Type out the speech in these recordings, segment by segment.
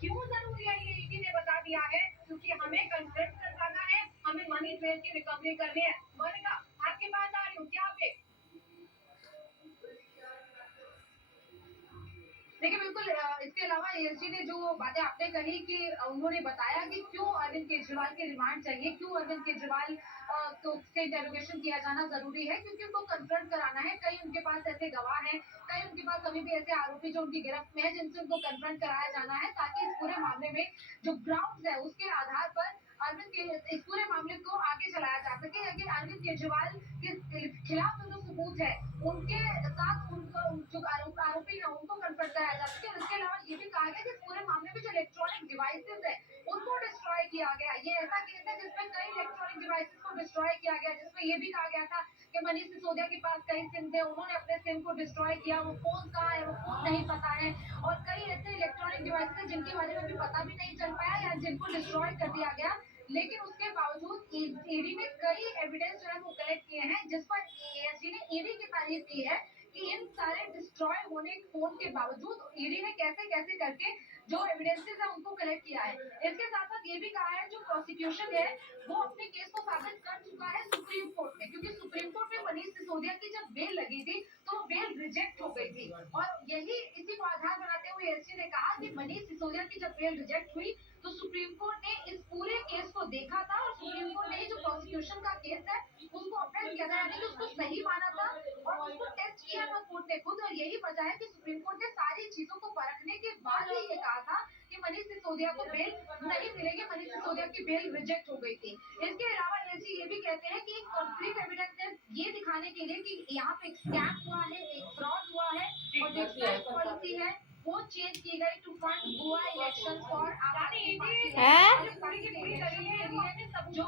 क्यों जरूरी है ये ईडी ने बता दिया है, क्योंकि हमें कन्फ्रंट करवाना है, हमें मनी ट्रेल की रिकवरी करनी है। मोनिका, आपके पास आ रही हूँ क्या आप? देखिए बिल्कुल इसके अलावा एएसजी ने जो बातें आपने कही कि उन्होंने बताया कि क्यों अरविंद केजरीवाल के रिमांड चाहिए, क्यों अरविंद केजरीवाल को से इंटरोगेशन किया जाना जरूरी है, क्योंकि उनको कन्फ्रंट कराना है। कई उनके पास ऐसे गवाह हैं, कई उनके पास अभी भी ऐसे आरोपी जो उनकी गिरफ्त में है, जिनसे उनको कन्फ्रंट कराया जाना है, ताकि इस पूरे मामले में जो ग्राउंड है उसके आधार पर अरविंद के इस पूरे मामले को आगे चलाया जा सके। लेकिन अरविंद केजरीवाल के खिलाफ जो सबूत है उनके साथ उनको जो आरोपी है उनको कन्फ्रंट कराया जा सके। और इसके अलावा ये भी कहा गया कि पूरे मामले में जो इलेक्ट्रॉनिक डिवाइसेस है उनको डिस्ट्रॉय किया गया। ये ऐसा केस है जिसमें कई इलेक्ट्रॉनिक डिवाइसेस को डिस्ट्रॉय किया गया, जिसमें ये भी कहा गया था कि मनीष सिसोदिया के पास कई सिम थे, उन्होंने अपने सिम को डिस्ट्रॉय किया, वो फोन कहाँ है वो फोन नहीं पता है। और कई ऐसे इलेक्ट्रॉनिक डिवाइसेस जिनके बारे में भी पता भी नहीं चल पाया या जिनको डिस्ट्रॉय कर दिया गया। लेकिन उसके बावजूद ईडी ने कई एविडेंस जो है वो कलेक्ट किए हैं, जिस पर एएसजी ने ईडी की तारीफ की है कि इन सारे डिस्ट्रॉय होने फोन के बावजूद ईडी ने कैसे कैसे करके जो एविडेंसेस है उनको कलेक्ट किया है। इसके साथ साथ ये भी कहा है जो प्रोसिक्यूशन है वो अपने केस को साबित कर चुका है सुप्रीम कोर्ट में, क्योंकि सुप्रीम कोर्ट में मनीष सिसोदिया की जब बेल लगी थी तो वो बेल रिजेक्ट हो गई थी। और यही इसी को आधार बनाते हुए एसजी ने कहा कि मनीष सिसोदिया की जब बेल रिजेक्ट हुई तो सुप्रीम कोर्ट ने इस पूरे केस को देखा था और सुप्रीम कोर्ट ने जो प्रोसिक्यूशन का केस है उसको अप्रेस किया था, यानी कि उसको सही माना था और उसको टेस्ट किया था कोर्ट ने खुद। और यही वजह है कि सुप्रीम कोर्ट ने सारी चीजों को परखने के बाद ही ये कहा था कि मनीष सिसोदिया को बेल नहीं मिलेगी, मनीष सिसोदिया की बेल रिजेक्ट हो गई थी। इसके अलावा एसजी ये भी कहते हैं कि कंक्रीट एविडेंस ये दिखाने के लिए कि यहाँ पे एक स्कैम हुआ है, एक फ्रॉड हुआ है और जो टैक्स पॉलिसी है वो चेंज की गई to fund Goa election for Aam Aadmi party जो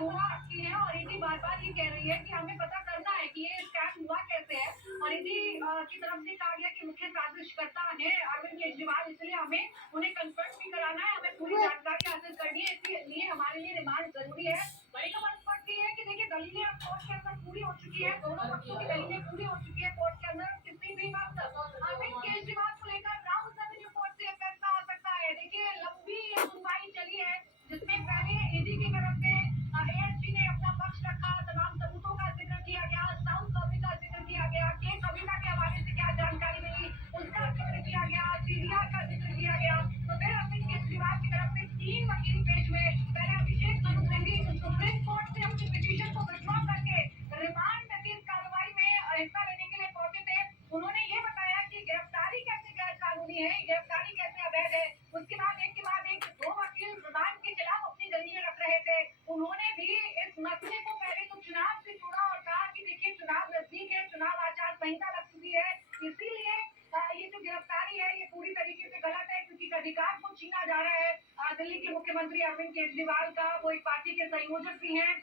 गोवा की है। और ईडी बार बार ये कह रही है कि हमें पता करना है कि ये स्कैम हुआ कैसे है। और ईडी की तरफ से कहा गया कि मुख्य साजिशकर्ता है अरविंद केजरीवाल, इसलिए हमें उन्हें कन्फर्म भी कराना है, हमें पूरी जानकारी हासिल करनी है, इसलिए हमारे लिए रिमांड जरूरी है। बड़ी खबर इस वक्त की है कि देखिए दलीलें अब कोर्ट के अंदर पूरी हो चुकी है, दोनों पक्षों की दलीलें पूरी हो चुकी है कोर्ट के अंदर। किसी भी वक्त अरविंद केजरीवाल को लेकर राहुल एवेन्यू कोर्ट से फैसला आ सकता है। देखिए लंबी सुनवाई चली है जिसमें पहले ईडी की तरफ से एएसजी ने अपना पक्ष रखा, तमाम सबूतों का जिक्र किया गया, साउथ लॉबी का जिक्र किया गया, के कविता के हवाले से क्या जानकारी मिली उसका जिक्र किया गया, सीडीआर का जिक्र किया गया। तो फिर अरविंद केजरीवाल की तरफ से 3 वकील पेश हुए। पहले अभिषेक मनु सिंघवी सुप्रीम कोर्ट से अपनी पिटीशन को विड्रॉ करके रिमांड की इस कार्रवाई में हिस्सा लेने के लिए पहुंचे थे। उन्होंने ये बताया कि गिरफ्तारी कैसे गैर कानूनी है, गिरफ्तारी कैसे अवैध है। उसके बाद एक के बाद एक 2 वकील रिमांड के खिलाफ अपनी दलीलें रख रहे थे। उन्होंने भी इस मसले को पहले तो चुनाव से जोड़ा और कहा कि देखिए चुनाव नजदीक है, चुनाव आचार संहिता लग चुकी है, इसीलिए ये जो गिरफ्तारी है ये पूरी तरीके से गलत है, क्योंकि अधिकार को छीना जा रहा है। दिल्ली के मुख्यमंत्री अरविंद केजरीवाल का, वो एक पार्टी के संयोजक भी हैं,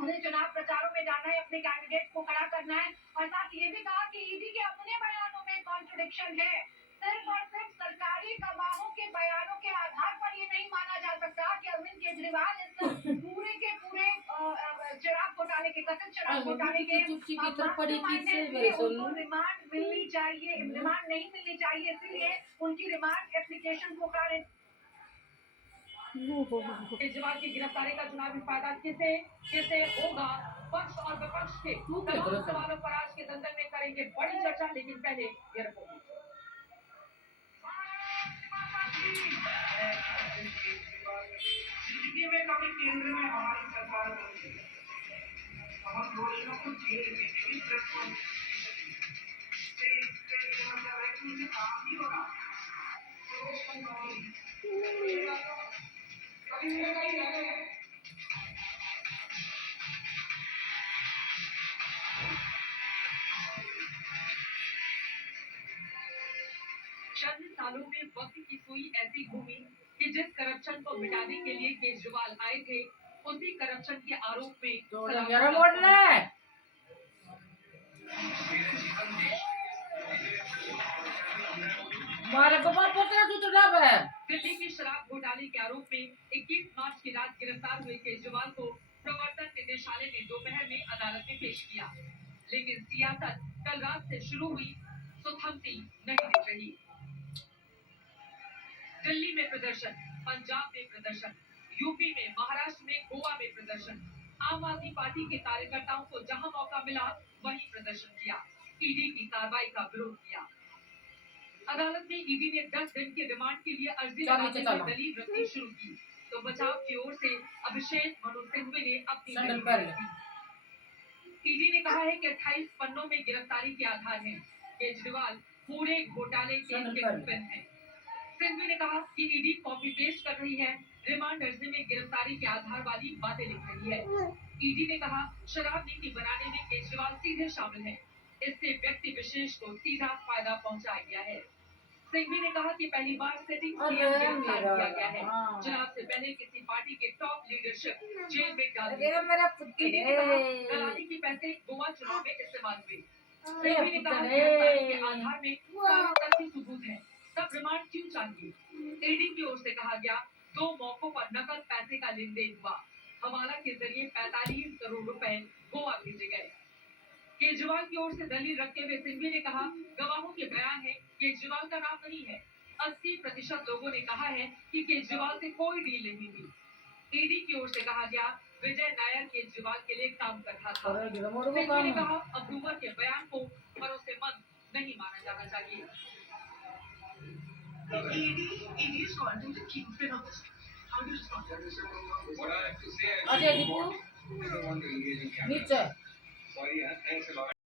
उन्हें चुनाव प्रचारों में जाना है, अपने कैंडिडेट को खड़ा करना है। और साथ ये भी कहा कि ईडी के अपने बयानों में कॉन्ट्रडिक्शन है। सिर्फ और सिर्फ सरकारी गवाहों के बयानों के आधार पर ये नहीं माना जा सकता कि अरविंद केजरीवाल इस पूरे के पूरे शराब घोटाले के, कथित शराब घोटाले के उनको रिमांड मिलनी चाहिए, रिमांड नहीं मिलनी चाहिए, इसलिए उनकी रिमांड एप्लीकेशन को खारिज। केजरीवाल की गिरफ्तारी का चुनावी फायदा किसे किसे होगा? पक्ष और विपक्ष के तमाम सवालों पर आज के दंगल में करेंगे बड़ी चर्चा, लेकिन पहले ये रिपोर्ट। दिल्ली में कभी केंद्र में हमारी सरकार बनी है, हम दोषियों को जेल में भी मतलब है कि उनसे काम नहीं हो रहा। कभी मेरे कहीं रह गए चंद सालों में वक्त की कोई ऐसी भूमि कि जिस करप्शन को मिटाने के लिए केजरीवाल आए थे, उसी करप्शन के आरोप में दिल्ली की शराब घोटाले के आरोप में 21 मार्च की रात गिरफ्तार हुए केजरीवाल को प्रवर्तन निदेशालय ने दोपहर में अदालत में पेश किया, लेकिन सियासत कल रात से शुरू हुई तो थमती नहीं दिख रही। दिल्ली में में प्रदर्शन, पंजाब में प्रदर्शन, यूपी में, महाराष्ट्र में, गोवा में प्रदर्शन। आम आदमी पार्टी के कार्यकर्ताओं को जहां मौका मिला वहीं प्रदर्शन किया, ईडी की कार्रवाई का विरोध किया। अदालत में ईडी ने 10 दिन के रिमांड के लिए अर्जी लगाने में दलील रखनी शुरू की, तो बचाव की ओर से अभिषेक मनु सिंघवी ने अपनी दलील रखी। ईडी ने कहा है कि 28 पन्नों में गिरफ्तारी के आधार हैं। केजरीवाल पूरे घोटाले के किंगपिन हैं। सिंघवी ने कहा कि ईडी कॉपी पेस्ट कर रही है, रिमांड अर्जी में गिरफ्तारी के आधार वाली बातें लिख रही है। ईडी ने कहा शराब नीति बनाने में केजरीवाल सीधे शामिल है, इससे व्यक्ति विशेष को सीधा फायदा पहुंचाया गया है। सिंघवी ने कहा कि पहली बार सिटिंग सीएम गिरफ्तार किया गया है। चुनाव से पहले किसी पार्टी के टॉप लीडरशिप जेल में डाल दी। ईडी ने कहा दलाली के पैसे गोवा चुनाव में इस्तेमाल हुए। सिंघवी ने कहा गिरफ्तारी के आधार में तथ्य सबूत है, तब रिमांड क्यों चाहिए? ईडी की ओर से कहा गया 2 मौकों पर नकद पैसे का लेन देन हुआ, हवाला के जरिए 45 करोड़ रुपए गोवा भेजे गए। केजरीवाल की ओर से दलील रखते हुए सिंघवी ने कहा गवाहों के बयान है, केजरीवाल का नाम नहीं है। 80% लोगों ने कहा है कि केजरीवाल से कोई डील नहीं हुई। ईडी की ओर से कहा गया विजय नायर केजरीवाल के लिए काम कर रहा था। सिंघवी ने कहा अप्रूवर के बयान को भरोसेमंद नहीं माना जाना चाहिए। ED is calling the kingpin of this. How do you respond? What I have to say, I don't want to engage in cameras. Sorry, thanks a lot.